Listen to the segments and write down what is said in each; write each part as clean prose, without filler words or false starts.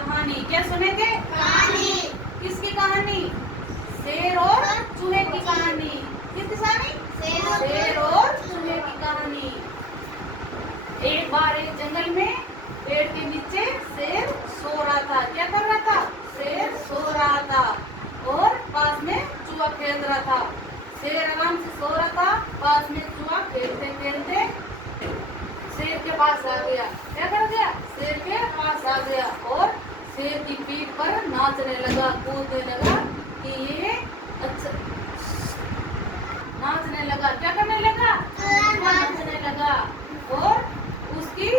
कहानी। क्या सुनेंगे? कहानी। किसकी कहानी? शेर और चूहे की कहानी। किसकी कहानी? शेर और चूहे की कहानी। एक बार एक जंगल में पेड़ के नीचे शेर सो रहा था। क्या कर रहा था? शेर सो रहा था और पास में चूहा खेल रहा था। शेर आराम से सो रहा था, पास में चूहा खेलते खेलते शेर के पास आ गया। क्या कर गया? शेर के पास आ गया और शेर की पीठ पर नाचने लगा, कूदने लगा कि ये अच्छा नाचने लगा। क्या करने लगा? नाचने लगा और उसकी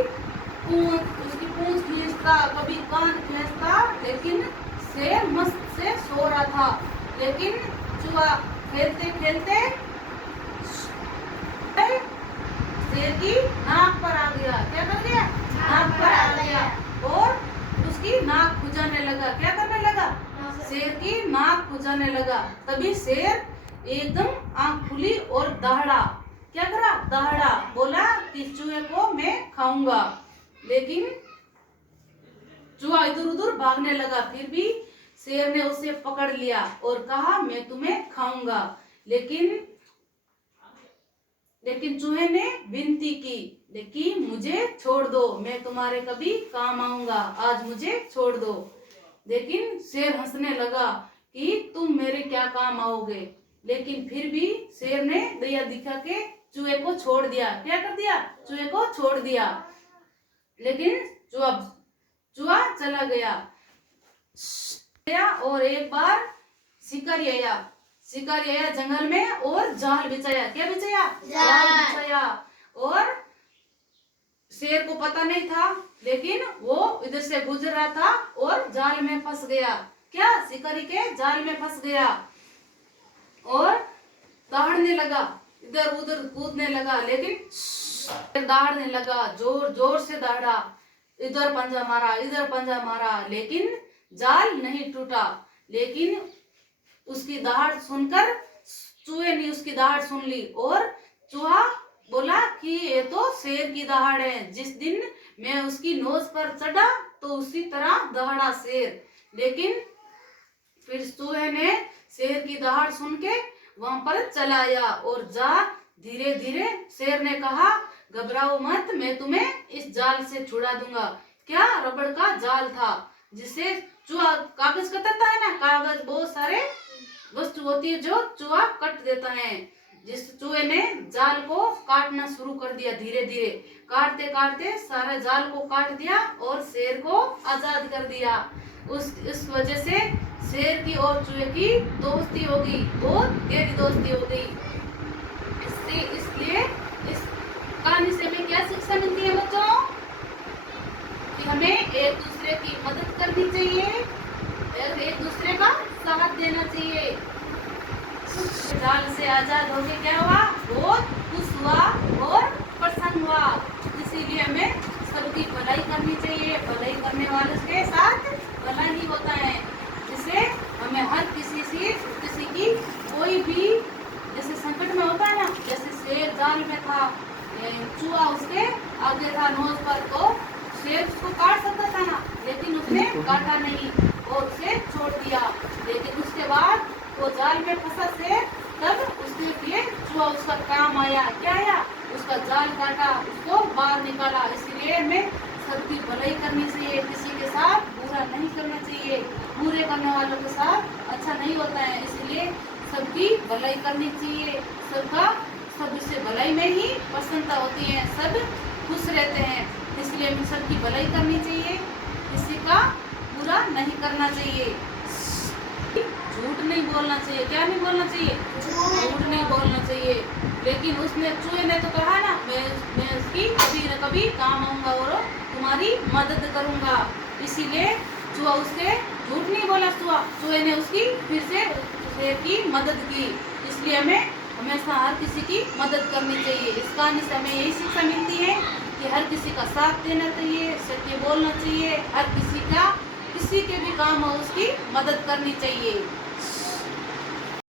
पूंछ खींचता, कभी कान खींचता, लेकिन शेर मस्त से सो रहा था। लेकिन चूहा खेलते खेलते शेर की नाक पर आ गया। क्या कर गया? नाक पर आ गया और उसकी नाक खुजाने लगा। क्या करने लगा? शेर की नाक खुजाने लगा। तभी शेर एकदम आंख खुली और दहाड़ा। क्या करा? दहाड़ा। बोला कि चूहे को मैं खाऊंगा। लेकिन चूहा इधर उधर भागने लगा। फिर भी शेर ने उसे पकड़ लिया और कहा मैं तुम्हें खाऊंगा। लेकिन चूहे ने विनती की, लेकिन मुझे छोड़ दो, मैं तुम्हारे कभी काम आऊंगा, आज मुझे छोड़ दो। लेकिन शेर हंसने लगा कि तुम मेरे क्या काम आओगे। लेकिन फिर भी शेर ने दया दिखा के चूहे को छोड़ दिया। क्या कर दिया? चूहे को छोड़ दिया। लेकिन चूहा चला गया और एक बार शिकारी आया जंगल में और जाल बिछाया। क्या बिछाया? जाल बिछाया। और शेर को पता नहीं था, लेकिन वो इधर से गुजर रहा था और जाल में फंस गया। क्या? शिकारी के जाल में फंस गया और दहाड़ने लगा, इधर उधर कूदने लगा। लेकिन दहाड़ने लगा, जोर जोर से दहाड़ा, इधर पंजा मारा, लेकिन जाल नहीं टूटा। लेकिन उसकी दहाड़ सुनकर चूहे ने उसकी दहाड़ सुन ली और चूहा बोला कि ये तो शेर की दहाड़ है। जिस दिन मैं उसकी नोज पर चढ़ा तो उसी तरह दहाड़ा शेर। लेकिन फिर चूहे ने शेर की दहाड़ सुन के वहां पर चला आया और जा धीरे धीरे शेर ने कहा घबराओ मत, मैं तुम्हें इस जाल से छुड़ा दूंगा। क्या? रबड़ का जाल था जिसे चूहा कागज कतरता है ना, कागज बहुत सारे वस्तु होती है जो चूहा कट देता है। जिस चूहे ने जाल को काटना शुरू कर दिया, धीरे धीरे काटते काटते सारे जाल को काट दिया और शेर को आजाद कर दिया। इस वजह से शेर की और चूहे की दोस्ती हो गई, बहुत गहरी दोस्ती हो गई। इसलिए इस कहानी से हमें क्या शिक्षा मिलती है बच्चों? कि हमें एक दूसरे की मदद करनी चाहिए, एक दूसरे का साथ देना चाहिए। जाल से आजाद होके क्या हुआ? बहुत खुश हुआ और प्रसन्न हुआ। इसीलिए हमें सबकी भलाई करनी चाहिए। भलाई करने वाले के साथ भला ही होता है। जिससे हमें हर किसी की कोई भी जैसे संकट में होता है ना, जैसे शेर जाल में था, चूहा उसके आगे था नोज पर, तो शेर उसको काट सकता था ना, लेकिन उसने काटा नहीं और उसे छोड़ दिया। लेकिन उसके बाद वो जाल में फंसा शेर, तब उसके लिए चूहा उसका काम आया। क्या आया? उसका जाल काटा, उसको बाहर निकाला। इसलिए हमें सबकी भलाई करनी चाहिए, किसी के साथ बुरा नहीं करना चाहिए। बुरे करने वालों के साथ अच्छा नहीं होता है। इसलिए सबकी भलाई करनी चाहिए। सब इससे भलाई में ही प्रसन्नता होती है, सब खुश रहते हैं। इसलिए हमें सबकी भलाई करनी चाहिए, किसी का बुरा नहीं करना चाहिए। झूठ नहीं बोलना चाहिए। क्या नहीं बोलना चाहिए? झूठ नहीं बोलना चाहिए। लेकिन चूहे ने तो कहा ना, मैं उसकी कभी न कभी काम आऊंगा और तुम्हारी मदद करूंगा। इसीलिए चूहा उसके झूठ नहीं बोला। चूहे ने उसकी फिर से शेर की मदद की। इसलिए हमें हमेशा हर किसी की मदद करनी चाहिए। इस कहानी से हमें यही शिक्षा मिलती है कि हर किसी का साथ देना चाहिए, सत्य बोलना चाहिए, हर किसी के भी काम हो उसकी मदद करनी चाहिए।